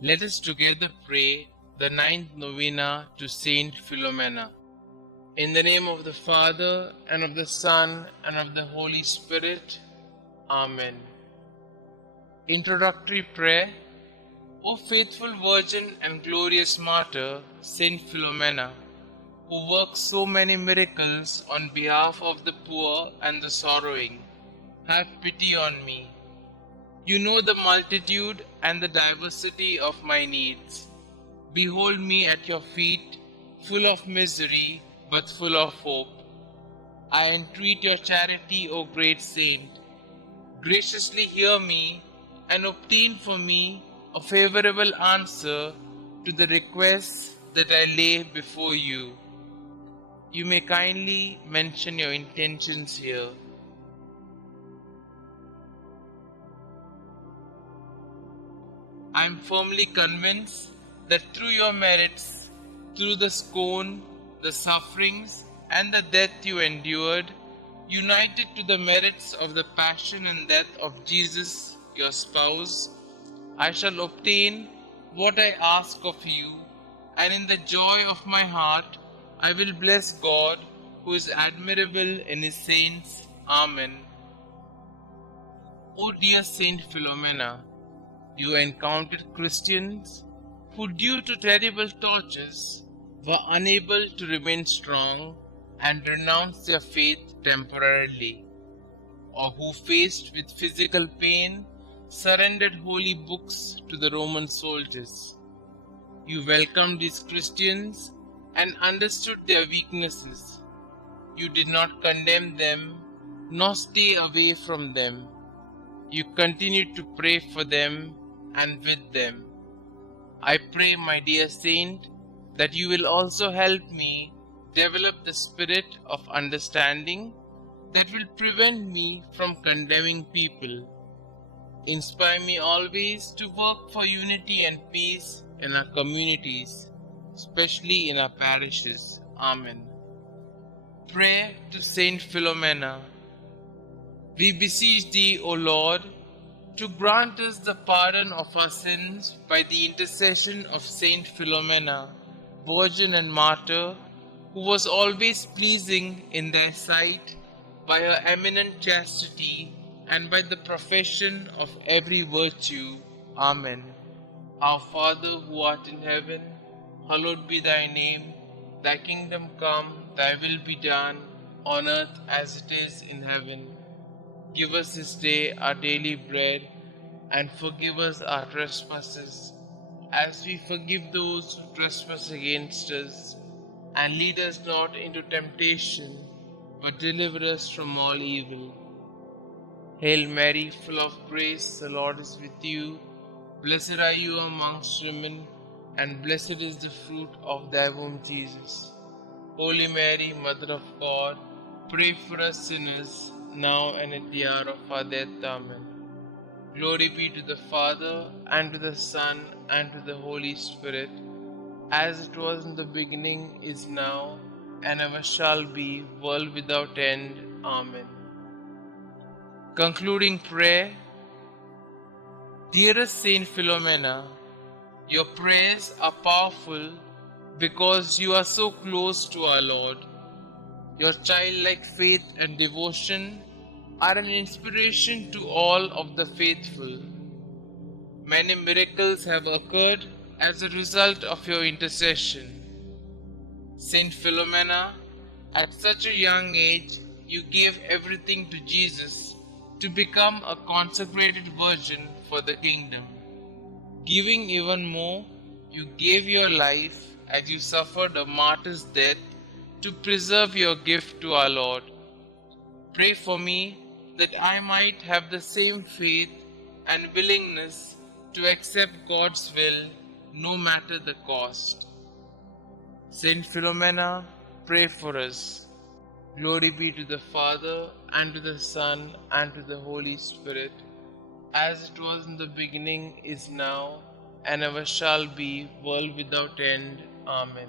Let us together pray the ninth novena to St Philomena. In the name of the Father, and of the Son, and of the Holy Spirit. Amen. Introductory Prayer. O faithful Virgin and glorious Martyr, St Philomena, who works so many miracles on behalf of the poor and the sorrowing, have pity on me. You know the multitude and the diversity of my needs. Behold me at your feet, full of misery, but full of hope. I entreat your charity, O great saint. Graciously hear me and obtain for me a favorable answer to the requests that I lay before you. You may kindly mention your intentions here. I am firmly convinced that through your merits, through the scorn, the sufferings, and the death you endured, united to the merits of the passion and death of Jesus, your spouse, I shall obtain what I ask of you, and in the joy of my heart I will bless God, who is admirable in his saints. Amen. O dear Saint Philomena, you encountered Christians who, due to terrible tortures, were unable to remain strong and renounced their faith temporarily, or who, faced with physical pain, surrendered holy books to the Roman soldiers. You welcomed these Christians and understood their weaknesses. You did not condemn them nor stay away from them. You continued to pray for them and with them. I pray, my dear saint, that you will also help me develop the spirit of understanding that will prevent me from condemning people. Inspire me always to work for unity and peace in our communities, especially in our parishes. Amen. Prayer to Saint Philomena. We beseech thee, O Lord, to grant us the pardon of our sins by the intercession of Saint Philomena, Virgin and Martyr, who was always pleasing in thy sight by her eminent chastity and by the profession of every virtue. Amen. Our Father who art in heaven, hallowed be thy name. Thy kingdom come, thy will be done, on earth as it is in heaven. Give us this day our daily bread, and forgive us our trespasses, as we forgive those who trespass against us. And lead us not into temptation, but deliver us from all evil. Hail Mary, full of grace, the Lord is with you. Blessed are you amongst women, and blessed is the fruit of thy womb, Jesus. Holy Mary, Mother of God, pray for us sinners, now and at the hour of our death. Amen. Glory be to the Father, and to the Son, and to the Holy Spirit, as it was in the beginning, is now, and ever shall be, world without end. Amen. Concluding prayer. Dearest Saint Philomena, your prayers are powerful because you are so close to our Lord. Your childlike faith and devotion are an inspiration to all of the faithful. Many miracles have occurred as a result of your intercession. Saint Philomena, at such a young age, you gave everything to Jesus to become a consecrated virgin for the kingdom. Giving even more, you gave your life as you suffered a martyr's death to preserve your gift to our Lord. Pray for me that I might have the same faith and willingness to accept God's will no matter the cost. Saint Philomena, pray for us. Glory be to the Father, and to the Son, and to the Holy Spirit, as it was in the beginning, is now, and ever shall be, world without end. Amen.